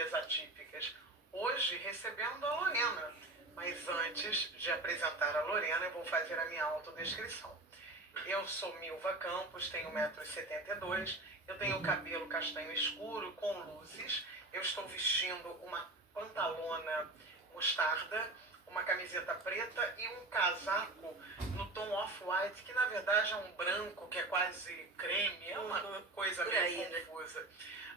famílias atípicas. Hoje recebendo a Lorena, mas antes de apresentar a Lorena eu vou fazer a minha autodescrição. Eu sou Milva Campos, tenho 1,72 m, eu tenho cabelo castanho escuro com luzes, eu estou vestindo uma pantalona mostarda, uma camiseta preta e um casaco no tom off-white, que na verdade é um branco, que é quase creme, é uma coisa meio confusa.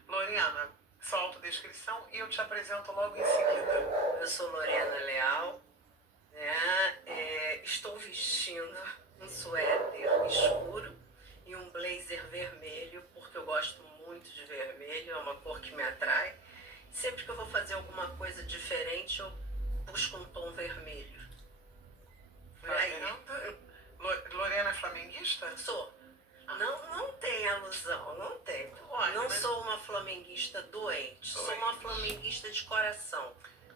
Lorena, sua autodescrição e eu te apresento logo em seguida. Eu sou Lorena Leal, né? Estou vestindo um suéter escuro e um blazer vermelho, porque eu gosto muito de vermelho, é uma cor que me atrai. Sempre que eu vou fazer alguma coisa diferente, eu busco um tom vermelho. Lorena é flamenguista? Sou. Não tem alusão, não tem. Não sou uma flamenguista doente, sou uma flamenguista de coração.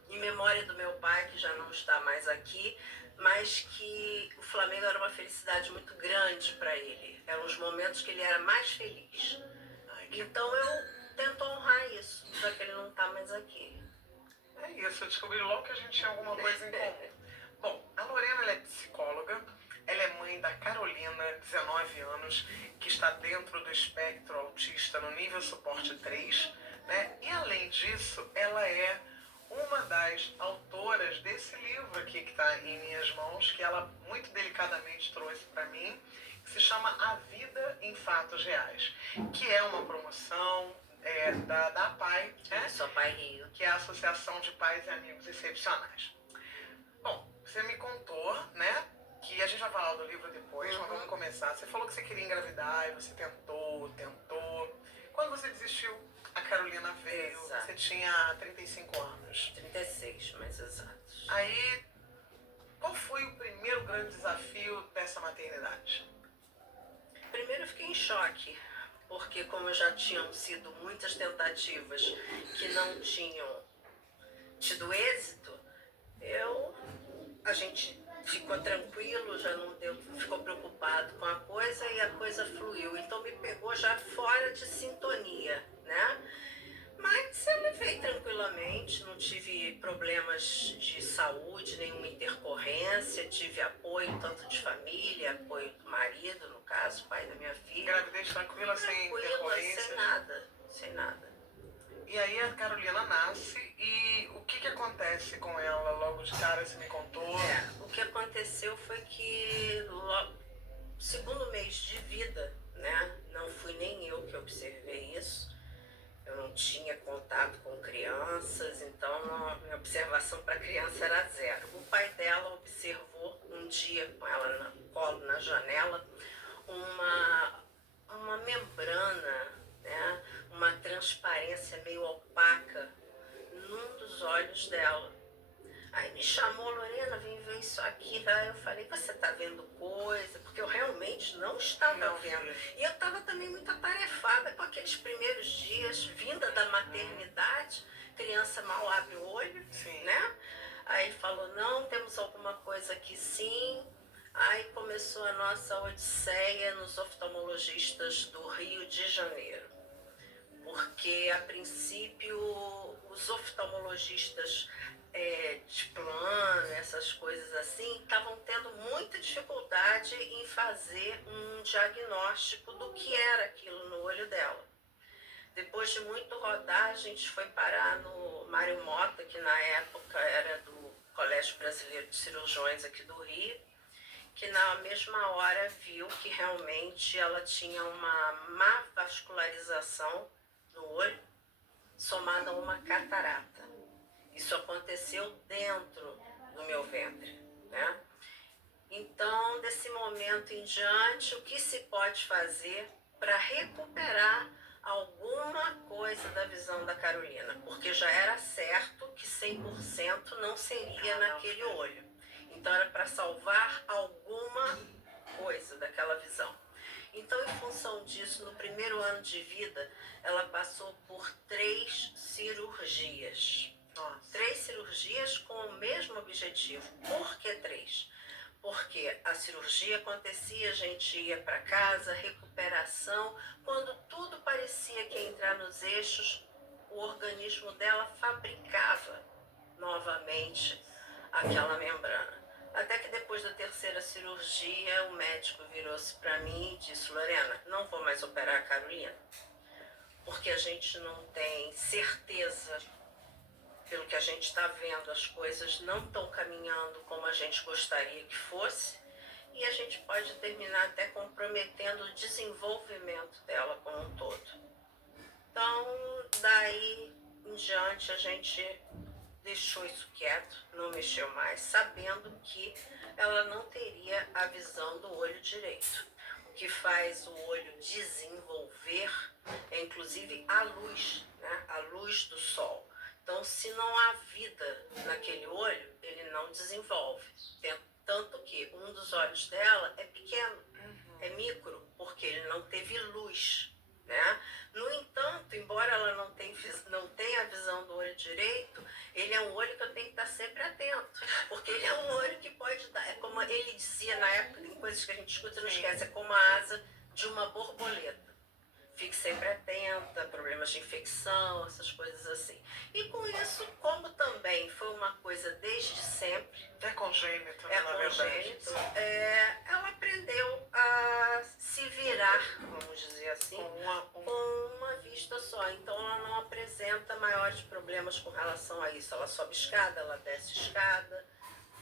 Em memória do meu pai, que já não está mais aqui, mas que o Flamengo era uma felicidade muito grande para ele. Eram os momentos que ele era mais feliz. Então eu tento honrar isso, já que ele não está mais aqui. É isso, eu descobri logo que a gente tinha alguma coisa em comum. Bom, a Lorena ela é psicóloga, ela é mãe da Carolina, 19 anos, que está dentro do espectro autista no nível suporte 3, né? E além disso, ela é uma das autoras desse livro aqui que está em minhas mãos, que ela muito delicadamente trouxe para mim, que se chama A Vida em Fatos Reais, que é uma promoção da APAI, né? Sou Pai Rio, que é a Associação de Pais e Amigos Excepcionais. Bom, você me contou, né, que a gente vai falar do livro depois, mas vamos começar. Você falou que você queria engravidar e você tentou. Quando você desistiu, a Carolina veio. Exato. Você tinha 35 anos. 36, mais exatos. Aí, qual foi o primeiro grande desafio dessa maternidade? Primeiro eu fiquei em choque, porque como já tinham sido muitas tentativas que não tinham tido êxito, a gente ficou tranquilo, já não ficou preocupado com a coisa e a coisa fluiu. Então me pegou já fora de sintonia, né? Mas eu levei tranquilamente, não tive problemas de saúde, nenhuma intercorrência, tive apoio tanto de família, apoio do marido, no caso, pai da minha filha. Gravidez tranquila, sem intercorrências? Sem nada. E aí a Carolina nasce e o que acontece com ela logo de cara, você me contou? O que aconteceu foi que logo, segundo mês de vida, né, não fui nem eu que observei isso, eu não tinha contato com crianças, então a minha observação para criança era zero. O pai dela observou um dia com ela no colo, na janela, uma membrana, né, uma transparência meio opaca num dos olhos dela. Aí me chamou, Lorena, vem ver isso aqui. Aí eu falei, você tá vendo coisa? Porque eu realmente não estava vendo. E eu estava também muito atarefada com aqueles primeiros dias, vinda da maternidade, criança mal abre o olho, né? Aí falou, não, temos alguma coisa aqui sim. Aí começou a nossa odisseia nos oftalmologistas do Rio de Janeiro. Porque, a princípio, os oftalmologistas de plano, essas coisas assim, estavam tendo muita dificuldade em fazer um diagnóstico do que era aquilo no olho dela. Depois de muito rodar, a gente foi parar no Mário Mota, que na época era do Colégio Brasileiro de Cirurgiões aqui do Rio, que na mesma hora viu que realmente ela tinha uma má vascularização no olho, somada a uma catarata. Isso aconteceu dentro do meu ventre, né? Então, desse momento em diante, o que se pode fazer para recuperar alguma coisa da visão da Carolina? Porque já era certo que 100% não seria naquele olho. Então, era para salvar alguma coisa daquela visão. Então, em função disso, no primeiro ano de vida, ela passou por 3 cirurgias. 3 cirurgias com o mesmo objetivo. Por que 3? Porque a cirurgia acontecia, a gente ia para casa, recuperação. Quando tudo parecia que ia entrar nos eixos, o o organismo dela fabricava novamente aquela membrana. Até que depois da terceira cirurgia, o médico virou-se para mim e disse: Lorena, não vou mais operar a Carolina, porque a gente não tem certeza, pelo que a gente está vendo, as coisas não estão caminhando como a gente gostaria que fosse, e a gente pode terminar até comprometendo o desenvolvimento dela como um todo. Então, daí em diante, a gente deixou isso quieto, não mexeu mais, sabendo que ela não teria a visão do olho direito. O que faz o olho desenvolver é inclusive a luz, né? A luz do sol. Então, se não há vida naquele olho, ele não desenvolve. Tanto que um dos olhos dela é pequeno, é micro, porque ele não teve luz, né? No entanto, embora ela não tenha a visão do olho direito, ele é um olho que eu tenho que estar sempre atento, porque ele é um olho que pode dar, é como ele dizia na época, tem coisas que a gente escuta e não esquece, é como a asa de uma borboleta. Fique sempre atenta, problemas de infecção, essas coisas assim. E com isso, como também foi uma coisa desde sempre... É congênito, né, na congênito, verdade. ela aprendeu a se virar, vamos dizer assim, com uma vista só. Então ela não apresenta maiores problemas com relação a isso. Ela sobe escada, ela desce escada,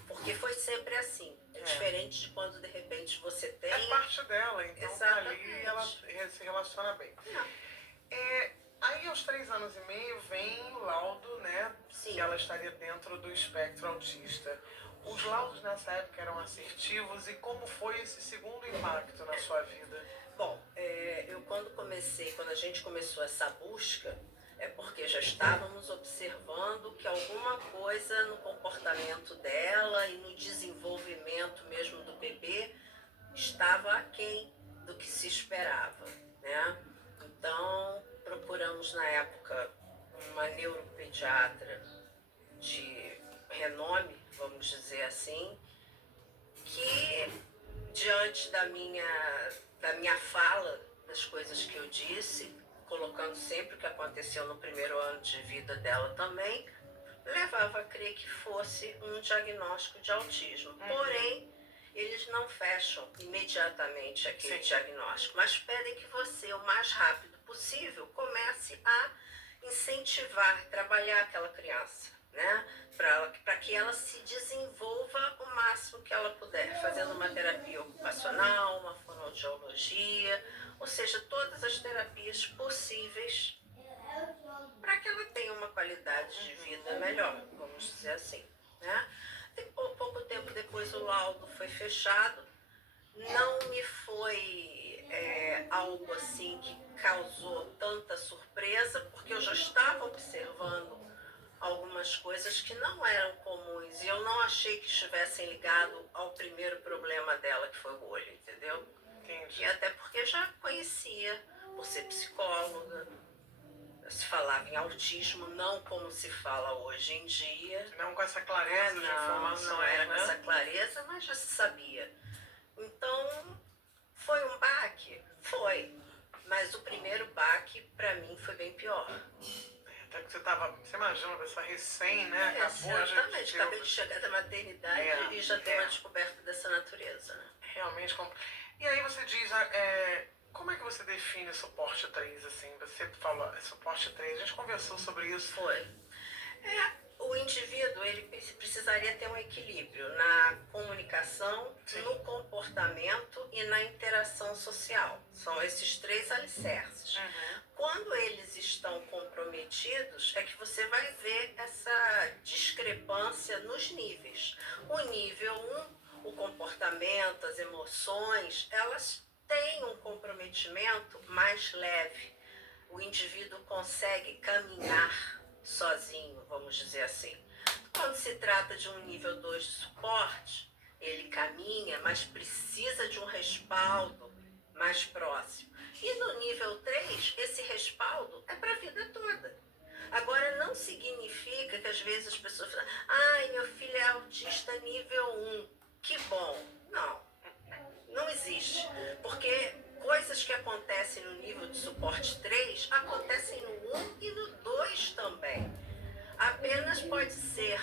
porque foi sempre assim. É diferente de quando de repente você tem... É parte dela, então ali ela se relaciona bem. Aí aos 3 anos e meio vem o laudo, né? Sim. Que ela estaria dentro do espectro autista. Os laudos nessa época eram assertivos, e como foi esse segundo impacto na sua vida? Bom, eu quando a gente começou essa busca, é porque já estávamos observando que alguma coisa no comportamento dela e no desenvolvimento mesmo do bebê estava aquém do que se esperava, né? Então, procuramos na época uma neuropediatra de renome, vamos dizer assim, que diante da minha fala, das coisas que eu disse, colocando sempre o que aconteceu no primeiro ano de vida dela também, levava a crer que fosse um diagnóstico de autismo. Porém, eles não fecham imediatamente aquele diagnóstico, mas pedem que você, o mais rápido possível, comece a incentivar, trabalhar aquela criança, né? Para que ela se desenvolva o máximo que ela puder, fazendo uma terapia ocupacional, uma fonoaudiologia, ou seja, todas as terapias possíveis para que ela tenha uma qualidade de vida melhor, vamos dizer assim, né? E pouco tempo depois o laudo foi fechado. Não me foi algo assim que causou tanta surpresa, porque eu já estava observando algumas coisas que não eram comuns e eu não achei que estivessem ligado ao primeiro problema dela, que foi o olho, entendeu? Entendi. E até porque já conhecia, por ser psicóloga, se falava em autismo, não como se fala hoje em dia. Não com essa clareza de informação. Não era com essa clareza, mas já se sabia. Então, foi um baque? Foi. Mas o primeiro baque, para mim, foi bem pior. Até que você imagina uma pessoa recém, né? Exatamente, acabei de chegar da maternidade e já tem uma descoberta dessa natureza, né? Realmente. E aí você diz, como é que você define o suporte 3, assim? Você falou, suporte 3, a gente conversou sobre isso. Foi. O indivíduo, ele precisaria ter um equilíbrio na comunicação, no comportamento e na interação social. São esses 3 alicerces. Quando eles estão comprometidos, é que você vai ver essa discrepância nos níveis. O nível 1, o comportamento, as emoções, elas têm um comprometimento mais leve. O indivíduo consegue caminhar sozinho, vamos dizer assim. Quando se trata de um nível 2 de suporte, ele caminha, mas precisa de um respaldo mais próximo. E no nível 3, esse respaldo é para a vida toda. Agora, não significa que às vezes as pessoas falam: ai, meu filho é autista nível 1, que bom. Não existe. Porque coisas que acontecem no nível de suporte 3 acontecem no 1 e no 2 também. Apenas pode ser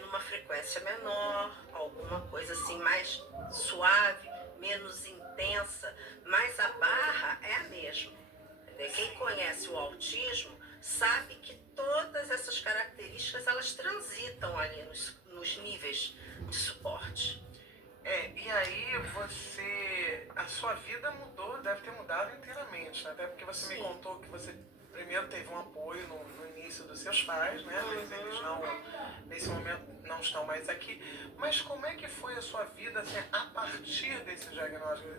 numa frequência menor, alguma coisa assim mais suave, menos intensa, mas a barra é a mesma. Entendeu? Quem conhece o autismo sabe que todas essas características elas transitam ali nos níveis de suporte. E aí a sua vida mudou, deve ter mudado inteiramente, né? Até porque você me Sim. contou que você primeiro teve um apoio no início dos seus pais, né? Mas eles não, nesse momento, não estão mais aqui. Mas como é que foi a sua vida assim, a partir desse diagnóstico?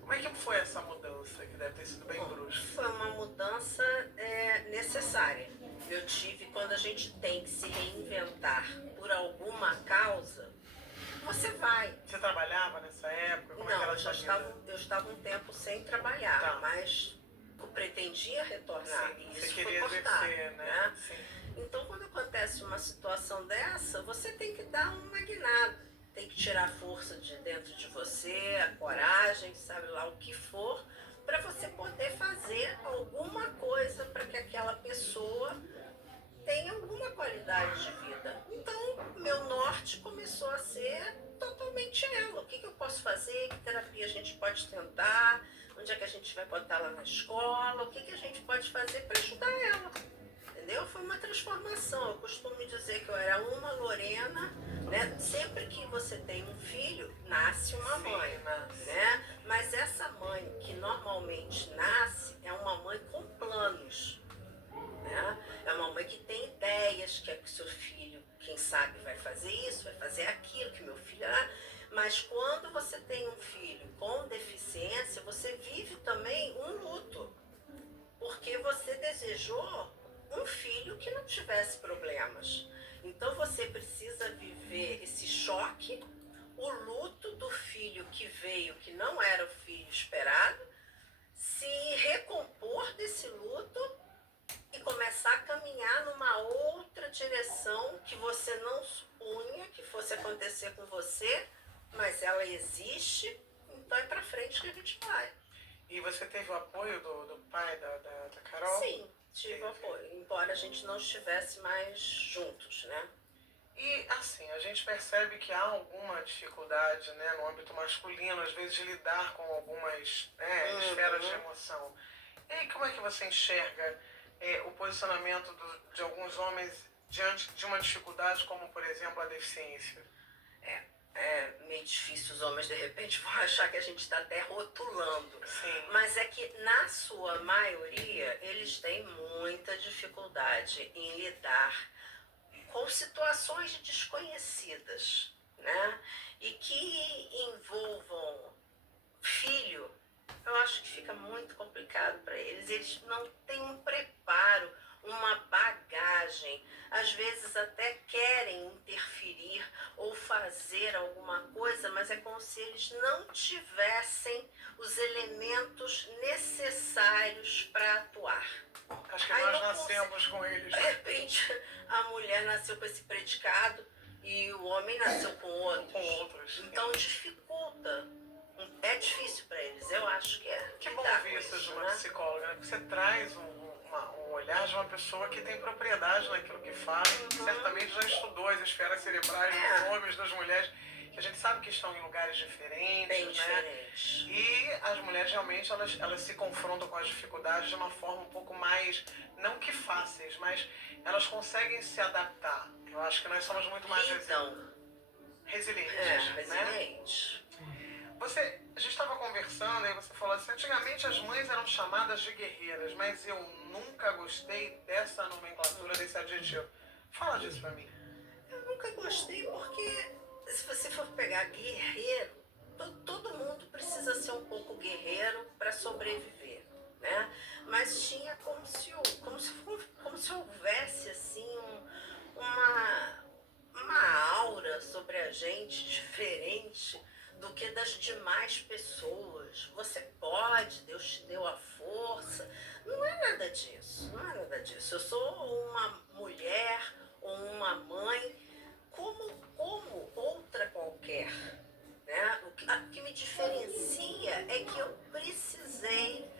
Como é que foi essa mudança, que deve ter sido bem brusca? Foi uma mudança necessária. Eu tive, quando a gente tem que se reinventar por alguma causa, você vai. Você trabalhava nessa época? Como é que Não, era a eu sua já vida? eu estava um tempo sem trabalhar, Tá. mas eu pretendia retornar. Sim, E você isso queria foi cortado, exercer, né? Sim. Então, quando acontece uma situação dessa, você tem que dar uma guinada. Tem que tirar a força de dentro de você, a coragem, sabe lá o que for, para você poder fazer alguma coisa para que aquela pessoa tenha alguma qualidade de vida. Então, meu norte começou a ser totalmente ela. O que eu posso fazer? Que terapia a gente pode tentar? Onde é que a gente vai botar ela na escola? O que a gente pode fazer para ajudar ela? Entendeu? Foi uma transformação. Eu costumo dizer que eu era uma Lorena, né? Sempre que você tem um filho, nasce uma mãe, né? Mas essa mãe que normalmente nasce é uma mãe com planos, né? É uma mãe que tem ideias, que é que o seu filho, quem sabe, vai fazer isso, vai fazer aquilo, que meu filho... Mas quando você tem um filho com deficiência, você vive também um luto, porque você desejou um filho que não tivesse problemas. Então você precisa viver esse choque, o luto do filho que veio, que não era o filho esperado, se recompor desse luto e começar a caminhar numa outra direção que você não supunha que fosse acontecer com você, mas ela existe, então é pra frente que a gente vai. E você teve o apoio do pai da Carol? Sim, tive o apoio, embora a gente não estivesse mais juntos, né? E assim, a gente percebe que há alguma dificuldade, né, no âmbito masculino, às vezes, de lidar com algumas esferas de emoção. E aí, como é que você enxerga o posicionamento de alguns homens diante de uma dificuldade como, por exemplo, a deficiência? É meio difícil, os homens de repente vão achar que a gente está até rotulando. Sim. Mas é que, na sua maioria, eles têm muita dificuldade em lidar com situações desconhecidas, né? E que envolvam filho. Eu acho que fica muito complicado para eles. Eles não têm um preparo, uma bagagem. Às vezes até querem interferir ou fazer alguma coisa, mas é como se eles não tivessem os elementos necessários para atuar. Acho que nós nascemos com eles. De repente, a mulher nasceu com esse predicado e o homem nasceu com outros. Então dificulta. É difícil para eles, eu acho que é. Que bom ouvir isso de uma psicóloga, né? Porque você traz um olhar de uma pessoa que tem propriedade naquilo que fala, certamente já estudou as esferas cerebrais dos homens, das mulheres, que a gente sabe que estão em lugares diferentes, bem diferentes. E as mulheres realmente elas se confrontam com as dificuldades de uma forma um pouco mais, não que fáceis, mas elas conseguem se adaptar. Eu acho que nós somos muito mais resilientes, resilientes. A gente estava conversando e você falou assim, antigamente as mães eram chamadas de guerreiras, mas eu nunca gostei dessa nomenclatura, desse adjetivo. Fala disso pra mim. Eu nunca gostei porque, se você for pegar guerreiro, todo mundo precisa ser um pouco guerreiro para sobreviver, né? Mas tinha como se houvesse assim uma aura sobre a gente diferente do que das demais pessoas. Você pode, Deus te deu a força. Não é nada disso, não é nada disso. Eu sou uma mulher ou uma mãe como outra qualquer, né? O que me diferencia é que eu precisava precisei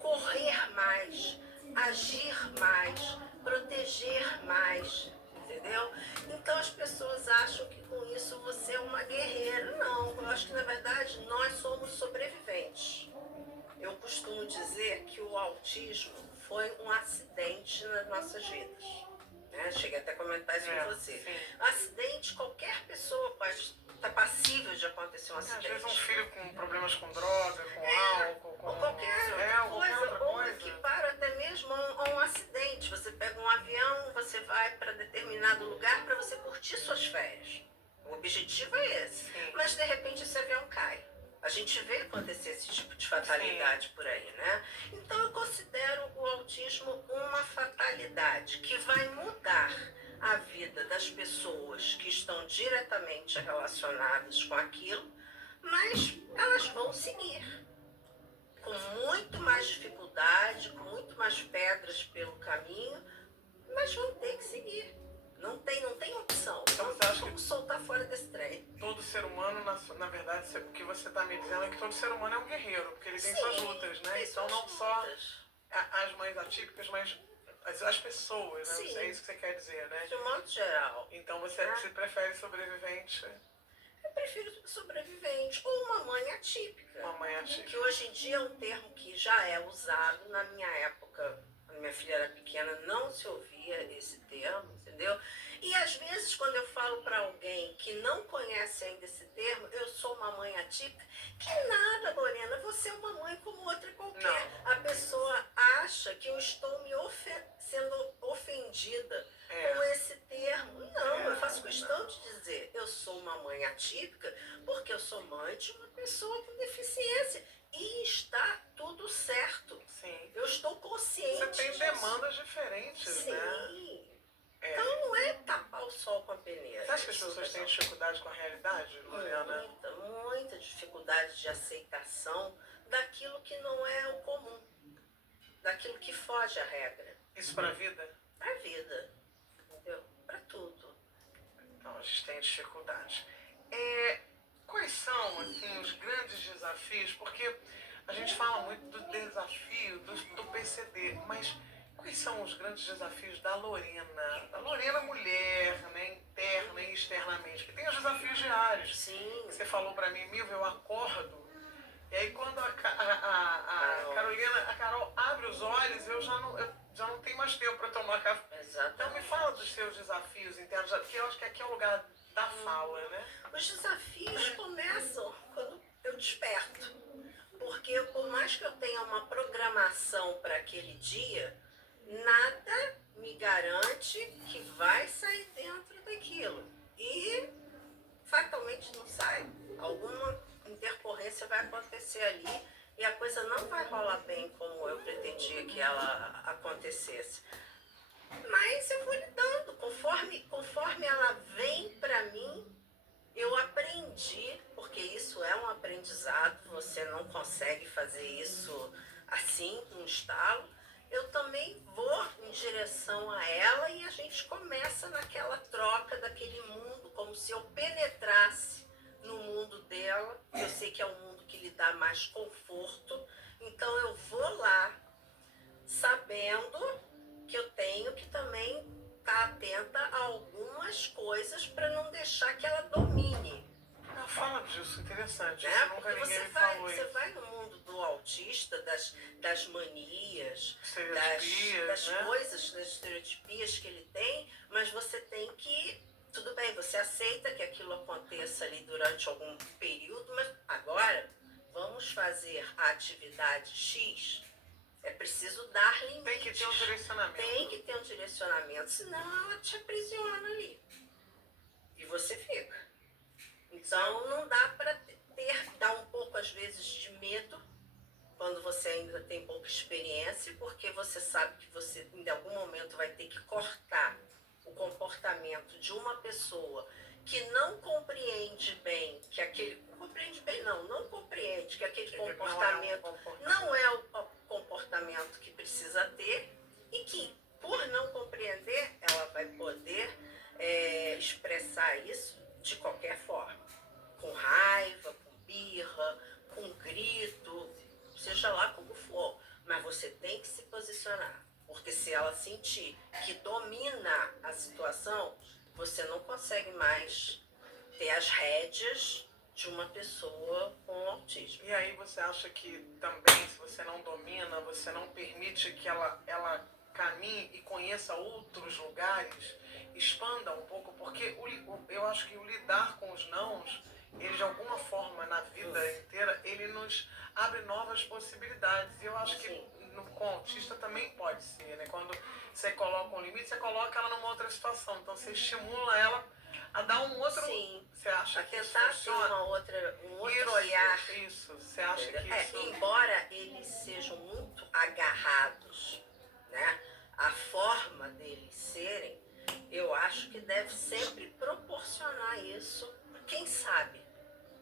correr mais, agir mais, proteger mais, entendeu? Então as pessoas acham que com isso você é uma guerreira. Não, eu acho que na verdade nós somos sobreviventes. Eu costumo dizer que o autismo foi um acidente nas nossas vidas. Né? Cheguei até a comentar isso com você. Sim. Acidente, qualquer pessoa pode estar passível de acontecer um Às acidente. vezes um filho com problemas com droga, com álcool, com Ou qualquer outra coisa, ou equipara até mesmo a um acidente. Você pega um avião, você vai para determinado lugar para você curtir suas férias. O objetivo é esse. Sim. Mas de repente esse avião cai. A gente vê acontecer esse tipo de fatalidade por aí, né? Então eu considero o autismo uma fatalidade que vai mudar a vida das pessoas que estão diretamente relacionadas com aquilo, mas elas vão seguir com muito mais dificuldade, com muito mais pedras pelo caminho, mas vão ter que seguir. Não tem opção. Então Não você tem acha como que soltar fora desse trem. todo ser humano, na verdade, o que você está me dizendo é que todo ser humano é um guerreiro, porque ele tem Sim, suas lutas, né? tem Então suas não só lutas. as mães atípicas, mas as pessoas, né? Sim. É isso que você quer dizer, né? De um modo geral. Então você prefere sobrevivente, Eu prefiro sobrevivente ou uma mãe atípica. uma mãe atípica. Que hoje em dia é um termo que já é usado. Na minha época, quando minha filha era pequena, não se ouvia esse termo, entendeu? E às vezes, quando eu falo para alguém que não conhece ainda esse termo, eu sou uma mãe atípica, que nada, Lorena, você é uma mãe como outra qualquer. Não. A pessoa acha que eu estou me sendo ofendida com esse termo. Não, eu faço questão de dizer, eu sou uma mãe atípica porque eu sou mãe de uma pessoa com deficiência. E está tudo certo. Sim. Eu estou consciente Você tem disso. demandas diferentes, Sim. né? Então não é tapar o sol com a peneira. Você acha que as pessoas têm dificuldade com a realidade, Lorena? Muita dificuldade de aceitação daquilo que não é o comum, daquilo que foge à regra. Isso para a vida? Para a vida, entendeu? Para tudo. Então a gente tem dificuldade. Quais são, assim, os grandes desafios? Porque a gente fala muito do desafio do PCD, mas quais são os grandes desafios da Lorena? Da Lorena mulher, né, interna e externamente, que tem os desafios diários. Sim. Você falou para mim, Milva, eu acordo, e aí quando a Carol abre os olhos, eu já não tenho mais tempo para tomar café. Exatamente. Então me fala dos seus desafios internos, porque eu acho que aqui é o lugar da fala, né? Os desafios começam quando eu desperto. Porque por mais que eu tenha uma programação para aquele dia, nada me garante que vai sair dentro daquilo. E fatalmente não sai. Alguma intercorrência vai acontecer ali e a coisa não vai rolar bem como eu pretendia que ela acontecesse. Mas eu vou lidando, conforme ela vem para mim, eu aprendi, porque isso é um aprendizado, você não consegue fazer isso assim, com um estalo. Eu também vou em direção a ela e a gente começa naquela troca daquele mundo, como se eu penetrasse no mundo dela. Eu sei que é um mundo que lhe dá mais conforto, então eu vou lá sabendo que eu tenho que também estar atenta a algumas coisas para não deixar que ela domine. Não, fala disso, interessante. Né? Isso nunca Porque ninguém me falou você isso. vai no mundo do autista, das manias, Estereotipias, das né? coisas, das estereotipias que ele tem, mas você tem que... Tudo bem, você aceita que aquilo aconteça ali durante algum período, mas agora vamos fazer a atividade X. É preciso dar limites. Tem que ter um direcionamento. Tem que ter um direcionamento, senão ela te aprisiona ali. E você fica. Então não dá para dá um pouco às vezes de medo, quando você ainda tem pouca experiência, porque você sabe que você em algum momento vai ter que cortar o comportamento de uma pessoa que não compreende bem que aquele... Não compreende que aquele comportamento não é o comportamento que precisa ter e que, por não compreender, ela vai poder expressar isso de qualquer forma. Com raiva, com birra, com grito, proporcionar. Porque se ela sentir que domina a situação, você não consegue mais ter as rédeas de uma pessoa com autismo. E aí você acha que também, se você não domina, você não permite que ela caminhe e conheça outros lugares, expanda um pouco, porque eu acho que o lidar com os nãos, ele de alguma forma na vida inteira, ele nos abre novas possibilidades. E eu acho que com autista também pode ser, né? Quando você coloca um limite, você coloca ela numa outra situação. Então você estimula ela a dar um outro. Sim. Você acha A que isso tentar ter funciona? um outro Isso, olhar. Isso. Você acha que isso. Embora eles sejam muito agarrados, né? A forma deles serem, eu acho que deve sempre proporcionar isso. Quem sabe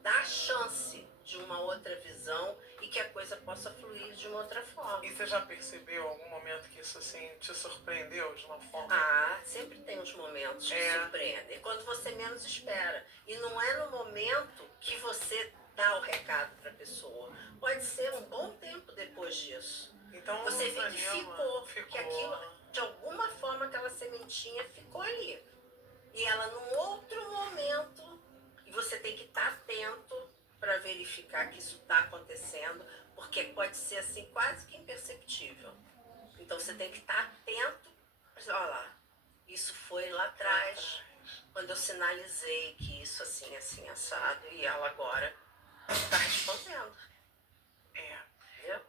dar chance de uma outra visão e que a coisa possa fluir de uma outra forma. E você já percebeu algum momento que isso assim te surpreendeu de uma forma? Ah, sempre tem uns momentos que surpreendem. Quando você menos espera. E não é no momento que você dá o recado para a pessoa. Pode ser um bom tempo depois disso. Então você vê que ficou. Que aquilo, de alguma forma, aquela sementinha ficou ali. E ela num outro momento, e você tem que estar atento para verificar que isso está acontecendo, porque pode ser assim quase que imperceptível. Então você tem que estar atento. Olha lá, isso foi lá atrás, quando eu sinalizei que isso assim, assim, assado, e ela agora está respondendo.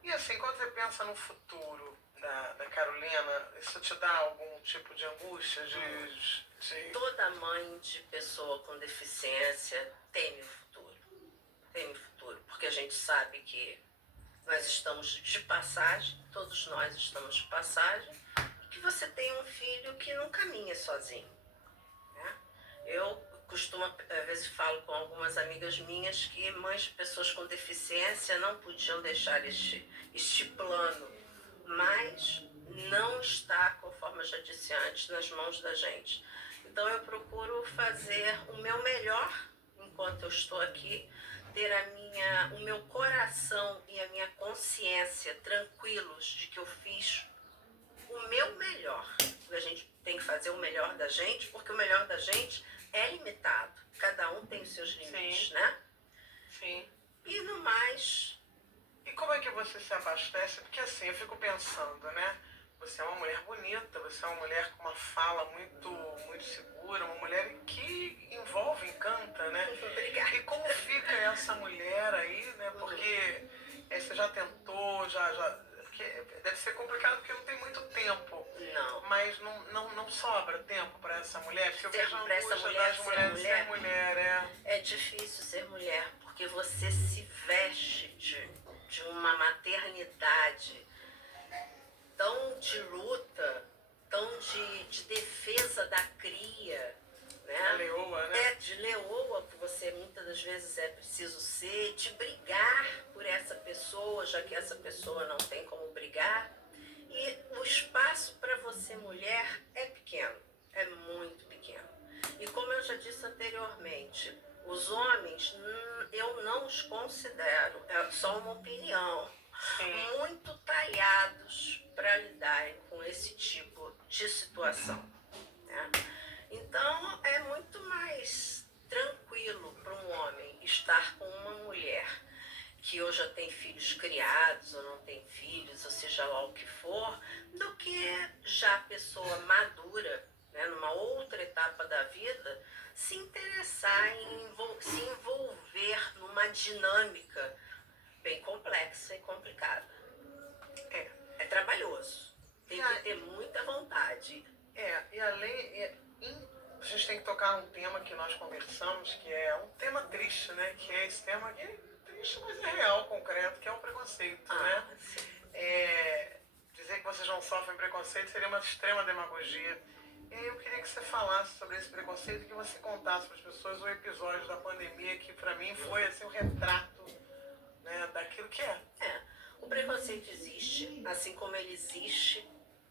E assim, quando você pensa no futuro da Carolina, isso te dá algum tipo de angústia? Toda mãe de pessoa com deficiência teme o futuro. Teme o futuro, porque a gente sabe que nós estamos de passagem, todos nós estamos de passagem, e que você tem um filho que não caminha sozinho. Né? Eu costumo, às vezes falo com algumas amigas minhas que mães de pessoas com deficiência não podiam deixar este plano, mas não está, conforme eu já disse antes, nas mãos da gente. Então eu procuro fazer o meu melhor enquanto eu estou aqui, ter o meu coração e a minha consciência tranquilos de que eu fiz o meu melhor. A gente tem que fazer o melhor da gente, porque o melhor da gente é limitado. Cada um tem os seus limites, né? Sim. E no mais... E como é que você se abastece? Porque assim, eu fico pensando, né? Você é uma mulher bonita, você é uma mulher com uma fala muito segura, uma mulher que envolve, encanta, né? Obrigada. E como fica essa mulher aí, né? Porque você já tentou, porque deve ser complicado porque não tem muito tempo. Não. Mas não sobra tempo para essa mulher? Porque eu vejo a Pra essa angústia mulher das mulheres ser mulher, É difícil ser mulher, porque você se veste de uma maternidade tão de luta, tão de defesa da cria, né? Leoa, né? De leoa, que você muitas das vezes é preciso ser, de brigar por essa pessoa, já que essa pessoa não tem como brigar. E o espaço para você, mulher, é pequeno, é muito pequeno. E como eu já disse anteriormente, os homens, eu não os considero, é só uma opinião, muito talhados para lidarem com esse tipo de situação. Né? Então, é muito mais tranquilo para um homem estar com uma mulher que ou já tem filhos criados ou não tem filhos, ou seja lá o que for, do que já a pessoa madura, né, numa outra etapa da vida, se interessar em se envolver numa dinâmica bem complexa e complicada. É trabalhoso, tem que ter muita vontade. E além... a gente tem que tocar num tema que nós conversamos, que é um tema triste, né? Que é esse tema que é triste, mas é real, concreto, que é o preconceito, né? Dizer que vocês não sofrem preconceito seria uma extrema demagogia. E aí eu queria que você falasse sobre esse preconceito, que você contasse para as pessoas o episódio da pandemia, que para mim foi assim, um retrato, né, daquilo que é. O preconceito existe, assim como ele existe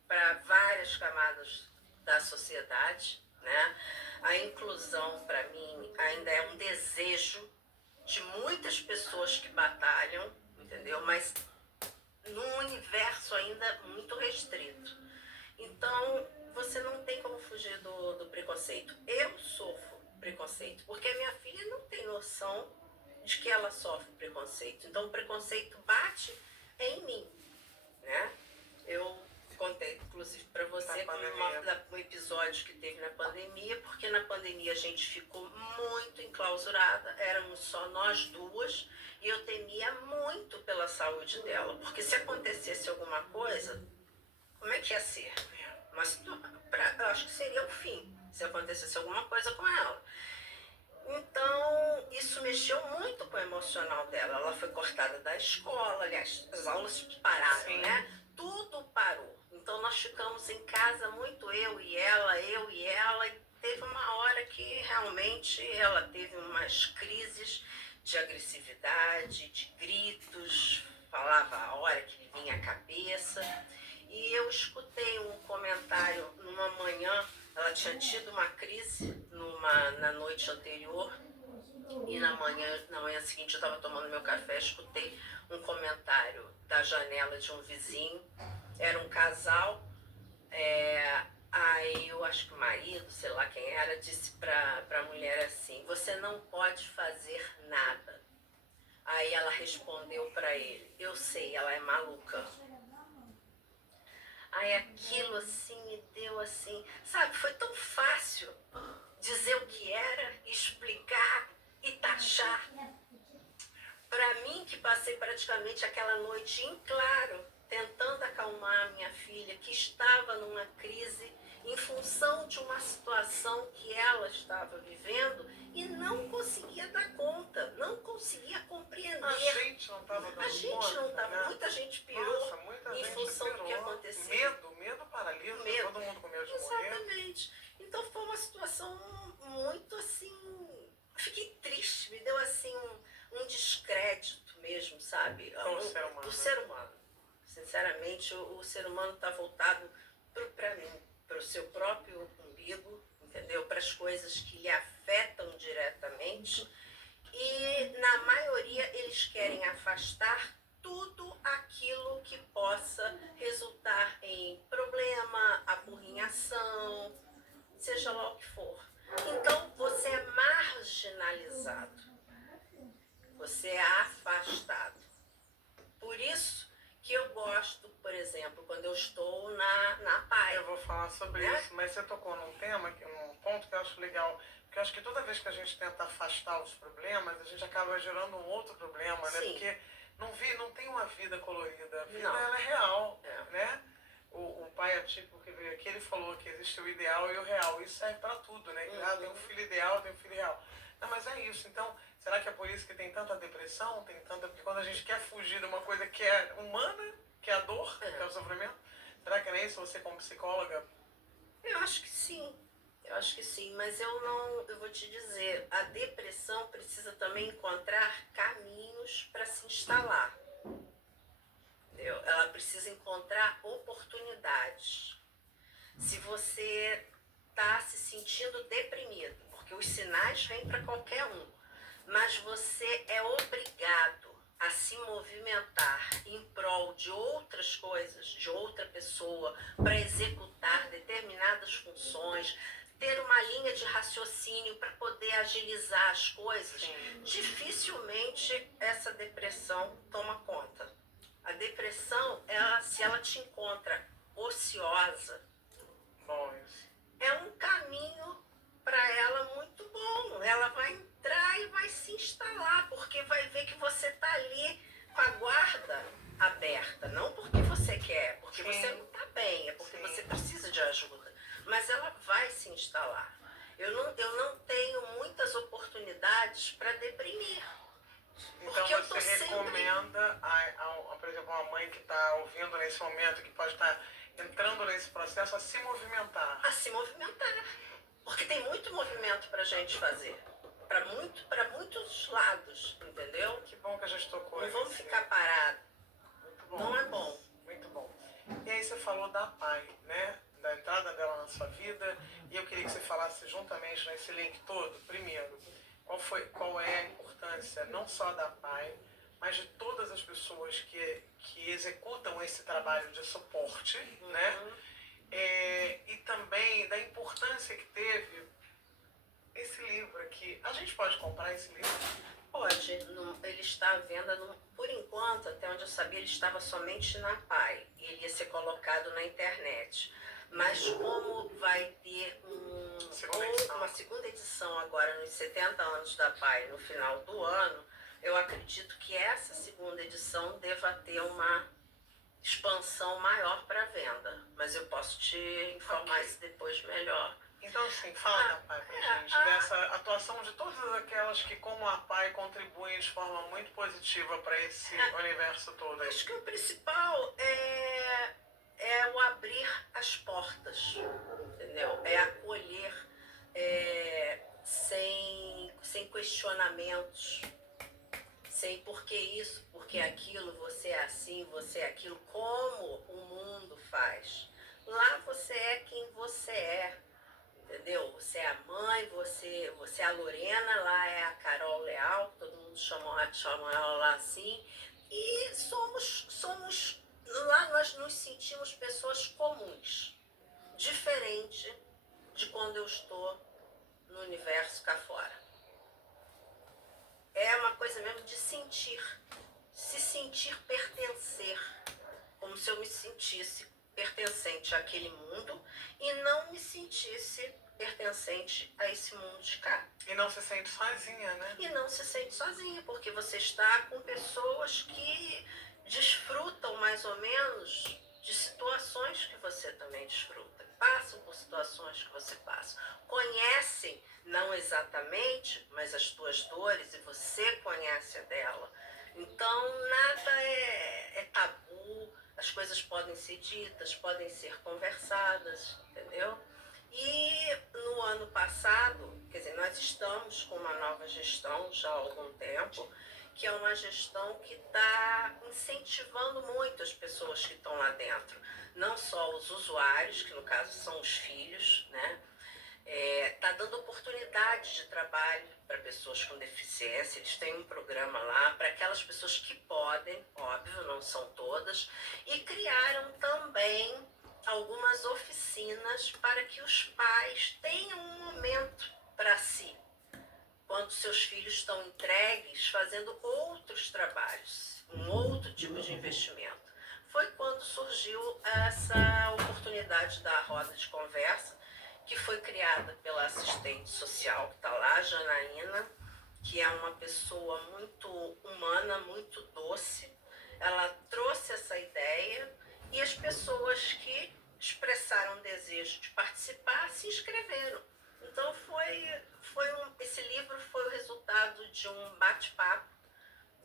para várias camadas da sociedade, né? A inclusão, para mim, ainda é um desejo de muitas pessoas que batalham, entendeu? Mas num universo ainda muito restrito. Então, você não tem como fugir do preconceito. Eu sofro preconceito, porque a minha filha não tem noção de que ela sofre preconceito. Então, o preconceito bate em mim, né? Eu contei, inclusive, para você um episódio que teve na pandemia, porque na pandemia a gente ficou muito enclausurada, éramos só nós duas, e eu temia muito pela saúde dela, porque se acontecesse alguma coisa, como é que ia ser? Mas eu acho que seria o fim, se acontecesse alguma coisa com ela. Então, isso mexeu muito com o emocional dela. Ela foi cortada da escola, aliás, as aulas pararam, Sim. né? Tudo parou. Então, nós ficamos em casa muito eu e ela, e teve uma hora que realmente ela teve umas crises de agressividade, de gritos, falava a hora que lhe vinha a cabeça. E eu escutei um comentário numa manhã, ela tinha tido uma crise na noite anterior, e na manhã seguinte eu estava tomando meu café, escutei um comentário da janela de um vizinho, era um casal, aí eu acho que o marido, sei lá quem era, disse para a mulher assim: você não pode fazer nada. Aí ela respondeu para ele: eu sei, ela é maluca. Aí aquilo assim me deu assim, sabe, foi tão fácil dizer o que era, explicar e taxar. Para mim, que passei praticamente aquela noite em claro, tentando acalmar a minha filha, que estava numa crise em função de uma situação que ela estava vivendo e não conseguia dar conta, não conseguia compreender. A gente não estava dando conta. A gente não estava, né? muita gente pirou. Nossa, muita em gente função pirou. do que aconteceu. Medo paralisa, Medo. todo mundo com medo de morrer. Exatamente. Então foi uma situação muito assim, fiquei triste, me deu assim um descrédito mesmo, sabe? Do ser humano. Sinceramente, o ser humano está voltado para mim, para o seu próprio umbigo, entendeu? Para as coisas que lhe afetam diretamente. E na maioria eles querem afastar tudo aquilo que possa resultar em problema, apurrinhação, seja lá o que for. Então você é marginalizado, você é afastado. Por isso que eu gosto, por exemplo, quando eu estou na PAI. Eu vou falar sobre isso, mas você tocou num ponto que eu acho legal. Porque eu acho que toda vez que a gente tenta afastar os problemas, a gente acaba gerando um outro problema, né? Sim. Porque não tem uma vida colorida. A vida, Não. ela é real, né? O pai atípico que veio aqui, ele falou que existe o ideal e o real. Isso serve para tudo, né? Uhum. Tem um filho ideal, tem um filho real. Não, mas é isso. Então, será que é por isso que tem tanta depressão? Porque quando a gente quer fugir de uma coisa que é humana, que é a dor, que é o sofrimento, será que não é isso? Você como psicóloga? Eu acho que sim. Eu acho que sim, mas eu vou te dizer, a depressão precisa também encontrar caminhos para se instalar. Entendeu? Ela precisa encontrar oportunidades. Se você está se sentindo deprimido, porque os sinais vêm para qualquer um, mas você é obrigado a se movimentar em prol de outras coisas, de outra pessoa, para executar determinadas funções, ter uma linha de raciocínio para poder agilizar as coisas, dificilmente essa depressão toma conta. A depressão, se ela te encontra ociosa, é um caminho para ela muito bom. Ela vai entrar e vai se instalar, porque vai ver que você está ali com a guarda aberta. Não porque você quer, porque você não está bem, é porque você precisa de ajuda. Mas ela vai se instalar. Eu não tenho muitas oportunidades para deprimir. Então você recomenda, por exemplo, uma mãe que está ouvindo nesse momento, que pode estar entrando nesse processo, a se movimentar. A se movimentar. Porque tem muito movimento para a gente fazer. Para muitos lados, entendeu? Que bom que a gente tocou. Não vamos ficar parados. Muito bom. Não é bom. Muito bom. E aí você falou da PAI, né? Da entrada dela na sua vida. E eu queria que você falasse juntamente nesse link todo, primeiro, qual é a importância não só da PAI, mas de todas as pessoas que que executam esse trabalho de suporte, né? Uhum. E também da importância que teve esse livro aqui. A gente pode comprar esse livro? Pode, ele está à venda, por enquanto, até onde eu sabia, ele estava somente na PAI e ele ia ser colocado na internet. Mas como vai ter uma segunda edição agora nos 70 anos da PAI no final do ano, eu acredito que essa segunda edição deva ter uma expansão maior para venda. Mas eu posso te informar isso depois melhor. Então, assim, fala da PAI pra gente, dessa atuação de todas aquelas que, como a PAI, contribuem de forma muito positiva para esse universo todo. Acho que o principal é o abrir as portas, entendeu? É acolher sem questionamentos, sem por que isso, por que aquilo, você é assim, você é aquilo, como o mundo faz. Lá você é quem você é. Entendeu? Você é a mãe, você é a Lorena, lá é a Carol Leal, todo mundo chama ela lá assim. E lá nós nos sentimos pessoas comuns, diferente de quando eu estou no universo cá fora. É uma coisa mesmo de se sentir pertencer, como se eu me sentisse pertencente àquele mundo e não me sentisse pertencente a esse mundo de cá. E não se sente sozinha, né? E não se sente sozinha, porque você está com pessoas que desfrutam mais ou menos de situações que você também desfruta, passam por situações que você passa, conhecem, não exatamente, mas as tuas dores, e você conhece a dela. Então nada é tabu, as coisas podem ser ditas, podem ser conversadas, entendeu? E no ano passado, quer dizer, nós estamos com uma nova gestão já há algum tempo, que é uma gestão que está incentivando muito as pessoas que estão lá dentro. Não só os usuários, que no caso são os filhos, né? Está dando oportunidade de trabalho para pessoas com deficiência. Eles têm um programa lá para aquelas pessoas que podem, óbvio, não são todas, e criaram também algumas oficinas para que os pais tenham um momento para si, quando seus filhos estão entregues fazendo outros trabalhos, um outro tipo de investimento. Foi quando surgiu essa oportunidade da roda de conversa, que foi criada pela assistente social que está lá, Janaína, que é uma pessoa muito humana, muito doce. Ela trouxe essa ideia e as pessoas que expressaram desejo de participar se inscreveram. Então esse livro foi o resultado de um bate-papo,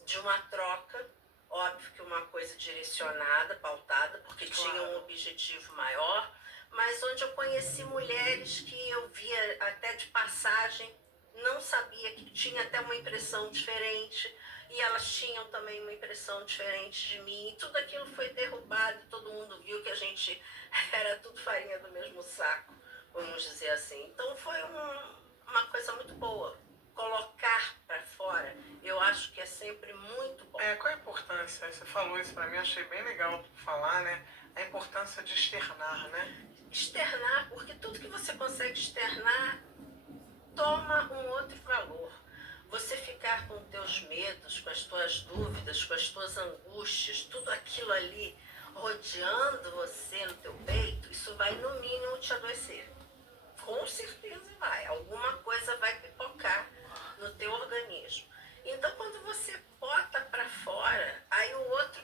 de uma troca, óbvio que uma coisa direcionada, pautada, porque tinha um objetivo maior, mas onde eu conheci mulheres que eu via até de passagem, não sabia, que tinha até uma impressão diferente, e elas tinham também uma impressão diferente de mim, e tudo aquilo foi derrubado, e todo mundo viu que a gente era tudo farinha do mesmo saco, vamos dizer assim. Então foi uma coisa muito boa. Colocar para fora, eu acho que é sempre muito bom. Qual a importância? Você falou isso para mim, achei bem legal falar, né? A importância de externar, né? Externar, porque tudo que você consegue externar toma um outro valor. Você ficar com teus medos, com as tuas dúvidas, com as tuas angústias, tudo aquilo ali rodeando você no teu peito, isso vai no mínimo te adoecer. Com certeza vai. Alguma coisa vai pipocar no teu organismo. Então quando você bota para fora, aí o outro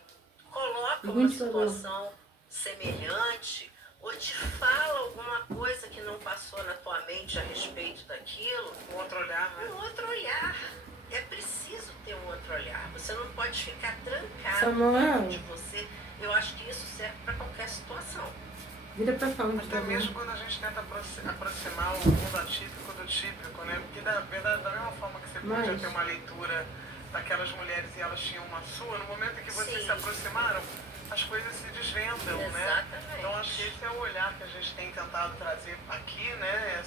coloca uma situação semelhante ou te fala alguma coisa que não passou na tua mente a respeito daquilo. Um outro olhar, né? Um outro olhar. É preciso ter um outro olhar. Você não pode ficar trancado dentro de você. Eu acho que isso serve para qualquer situação. Vira pra fora. Até mesmo quando a gente tenta aproximar o mundo atípico do típico, né? Porque da mesma forma que você podia ter uma leitura daquelas mulheres e elas tinham uma sua, no momento em que vocês se aproximaram, as coisas se desvendam, né? Então acho que esse é o olhar que a gente tem tentado trazer aqui, né?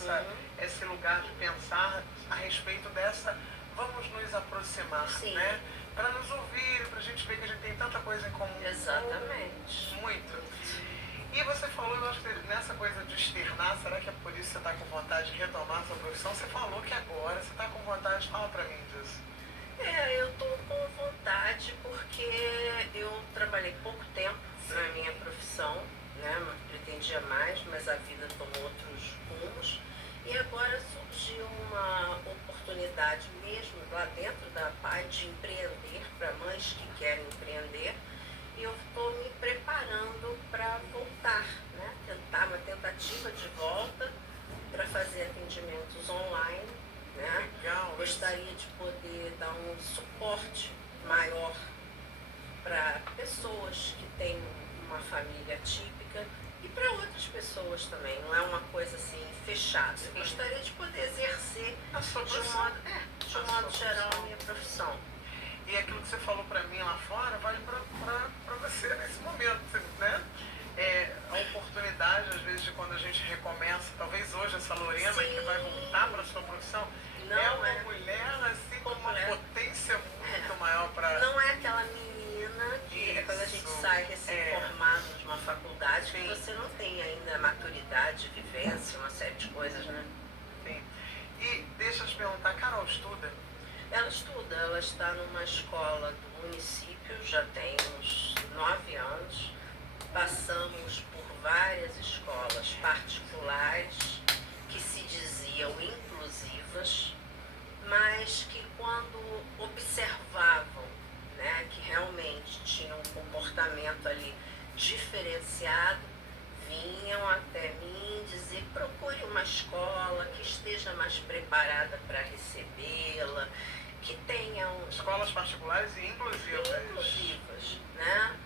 Esse lugar de pensar a respeito dessa, vamos nos aproximar, né? Para nos ouvir, para a gente ver que a gente tem tanta coisa em comum. coisa de externar? Será que é por isso que você está com vontade de retomar sua profissão? Você falou que agora você está com vontade. Fala pra mim disso. Eu tô com vontade porque eu trabalhei pouco tempo na minha profissão, né? Pretendia mais, mas a vida tomou outros rumos. E agora surgiu uma oportunidade mesmo lá dentro da PAI de empreender para mães que querem empreender. E eu estou me preparando para voltar, né? Tentar uma tentativa de volta para fazer atendimentos online, né? Legal. Gostaria de poder dar um suporte maior para pessoas que têm uma família típica e para outras pessoas também. Não é uma coisa assim fechada. Eu gostaria de poder exercer A sua de um profissão. modo geral a minha profissão. E aquilo que você falou pra mim lá fora vale pra você nesse momento, né? A oportunidade, às vezes, de quando a gente recomeça, talvez hoje essa Lorena que vai voltar pra sua profissão, Não é uma é. mulher assim com uma Completa. potência muito maior pra. Não é aquela menina que quando a gente Isso. sai recém-formado de uma faculdade, que Sim. você não tem ainda maturidade, vivência, uma série de coisas, né? Sim. E deixa eu te perguntar, Carol estuda? Ela estuda, ela está numa escola do município, já tem uns 9 anos. Passamos por várias escolas particulares que se diziam inclusivas, mas que quando observavam, né, que realmente tinham um comportamento ali diferenciado, vinham até mim dizer: procure uma escola que esteja mais preparada para recebê-la, que tenha Escolas particulares e inclusivas. né?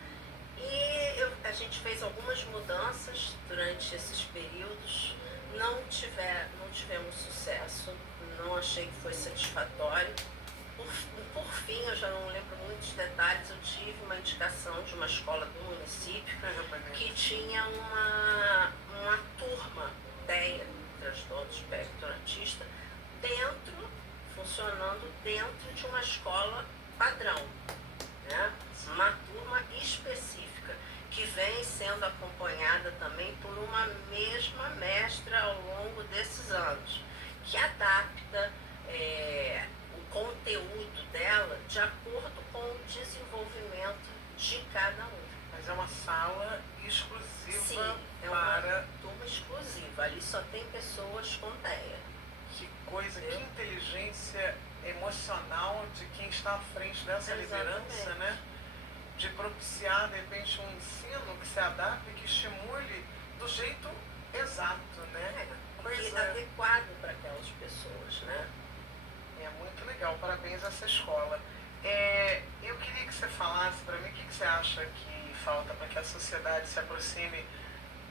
A gente fez algumas mudanças durante esses períodos, não tivemos sucesso, não achei que foi satisfatório. Por fim, eu já não lembro muitos detalhes, eu tive uma indicação de uma escola do município que tinha uma turma, TEA, transtorno do espectro autista, funcionando dentro de uma escola padrão, né? Uma turma específica, que vem sendo acompanhada também por uma mesma mestra ao longo desses anos, que adapta o conteúdo dela de acordo com o desenvolvimento de cada um. Mas é uma sala exclusiva. Sim, é para. uma turma exclusiva. Ali só tem pessoas com TEA. Que coisa, que inteligência emocional de quem está à frente dessa liderança, né? De propiciar, de repente, um ensino que se adapte, que estimule do jeito exato, né? E adequado para aquelas pessoas, né? É muito legal, parabéns a essa escola. Eu queria que você falasse para mim o que você acha que falta para que a sociedade se aproxime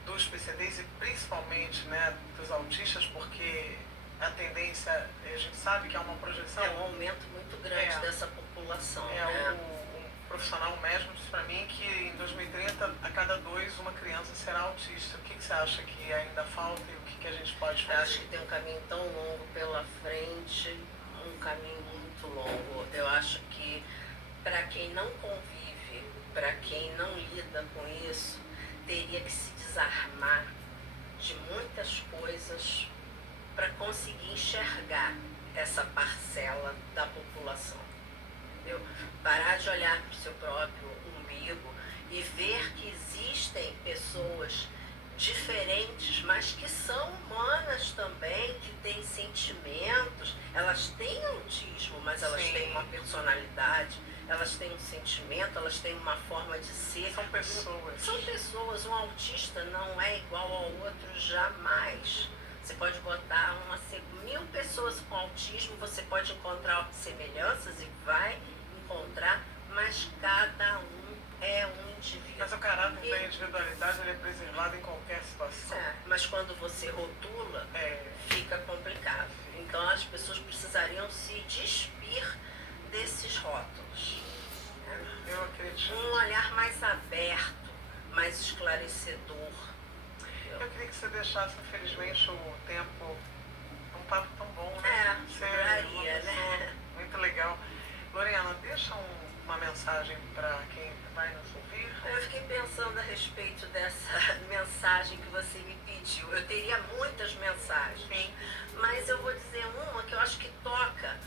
dos PCDs e principalmente, né, dos autistas, porque a tendência, a gente sabe que é uma projeção. É um aumento muito grande dessa população. O profissional médico disse para mim que em 2030, a cada 2, uma criança será autista. O que você acha que ainda falta e o que a gente pode fazer? Eu acho que tem um caminho tão longo pela frente, um caminho muito longo. Eu acho que para quem não convive, para quem não lida com isso, teria que se desarmar de muitas coisas para conseguir enxergar essa parcela da população. Entendeu? Parar de olhar para o seu próprio umbigo e ver que existem pessoas diferentes, mas que são humanas também, que têm sentimentos. Elas têm autismo, mas elas têm uma personalidade, elas têm um sentimento, elas têm uma forma de ser. São pessoas. São pessoas. Um autista não é igual ao outro jamais. Você pode botar 1000 pessoas com autismo, você pode encontrar semelhanças e vai encontrar, mas cada um é um indivíduo. Mas o caráter da individualidade ele é preservado em qualquer situação. Mas quando você rotula, fica complicado. Então as pessoas precisariam se despir desses rótulos. Eu acredito. Um olhar mais aberto, mais esclarecedor. Eu queria que você deixasse, infelizmente, o tempo. Um papo tão bom, né? Duraria, né? Muito legal. Lorena, deixa uma mensagem para quem vai nos ouvir. Eu fiquei pensando a respeito dessa mensagem mensagem que você me pediu. Eu teria muitas mensagens, Sim. mas eu vou dizer uma que eu acho que toca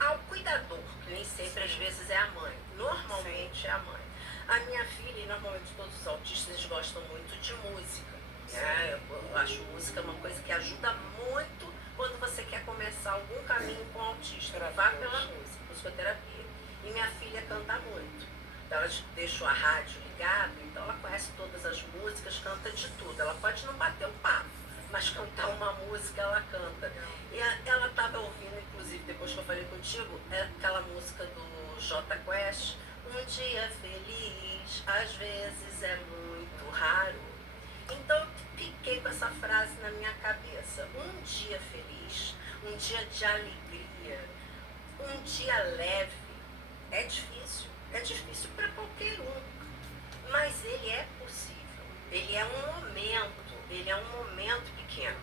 ao cuidador, que nem sempre às vezes é a mãe. Normalmente é a mãe. A minha filha, e normalmente todos os autistas, eles gostam muito de música. Né? Eu acho música uma coisa que ajuda muito quando você quer começar algum caminho com o autista. Vá pela música, musicoterapia. E minha filha canta muito. Ela deixou a rádio ligada, então ela conhece todas as músicas, canta de tudo. Ela pode não bater o papo, mas cantar uma música ela canta. E ela estava ouvindo, inclusive, depois que eu falei contigo, aquela música do Jota Quest, um dia feliz, às vezes é muito raro. Então eu fiquei com essa frase na minha cabeça. Um dia feliz, um dia de alegria, um dia leve. É difícil para qualquer um, mas ele é possível. Ele é um momento pequeno.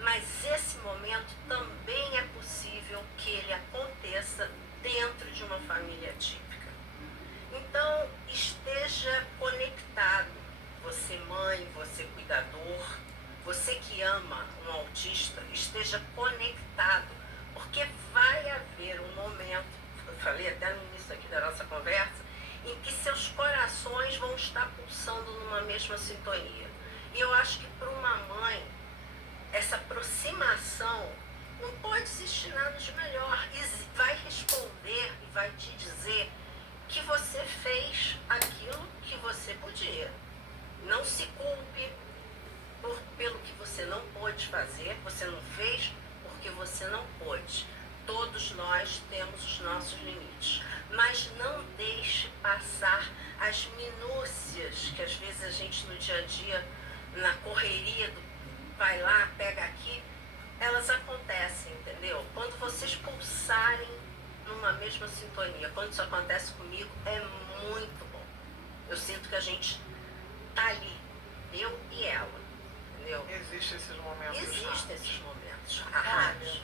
Mas esse momento também é possível que ele aconteça dentro de uma família típica. Então, esteja conectado. Você mãe, você cuidador, você que ama um autista, esteja conectado. Porque vai haver um momento, eu falei até no início aqui da nossa conversa, em que seus corações vão estar pulsando numa mesma sintonia. E eu acho que para uma mãe, essa aproximação não pode existir nada de melhor. E vai responder e vai te dizer que você fez aquilo que você podia. Não se culpe pelo que você não pôde fazer, você não fez porque você não pôde. Todos nós temos os nossos limites, mas não deixe passar as minúcias que às vezes a gente no dia a dia, na correria do vai lá, pega aqui, elas acontecem, entendeu? Quando vocês pulsarem numa mesma sintonia, quando isso acontece comigo, é muito bom. Eu sinto que a gente tá ali, eu e ela, entendeu? Existem esses momentos. Existem esses momentos raros.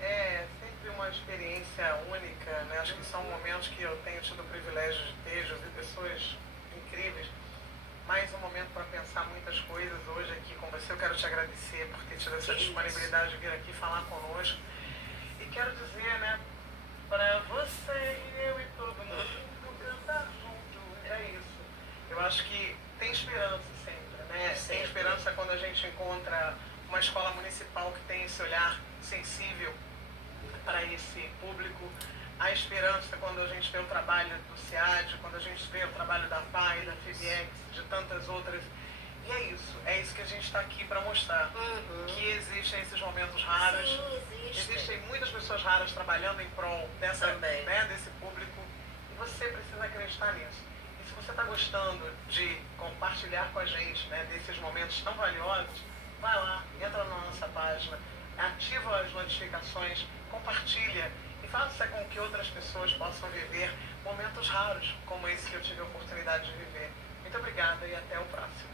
É sempre uma experiência única, né? Acho que são momentos que eu tenho tido o privilégio de ter, de ouvir pessoas incríveis. Mais um momento para pensar muitas coisas hoje aqui com você. Eu quero te agradecer por ter tido essa disponibilidade de vir aqui falar conosco. E quero dizer, né, para você e eu e todo mundo cantar junto. É isso. Eu acho que tem esperança sempre, né? Tem esperança quando a gente encontra uma escola municipal que tem esse olhar sensível para esse público. A esperança quando a gente vê o trabalho do SEAD, quando a gente vê o trabalho da PAI, da FIBEX, de tantas outras. E é isso que a gente está aqui para mostrar. Que existem esses momentos raros. Sim, existem muitas pessoas raras trabalhando em prol desse público. E você precisa acreditar nisso. E se você está gostando de compartilhar com a gente, né, desses momentos tão valiosos, vai lá, entra na nossa página, ativa as notificações, compartilha e faça com que outras pessoas possam viver momentos raros como esse que eu tive a oportunidade de viver. Muito obrigada e até o próximo.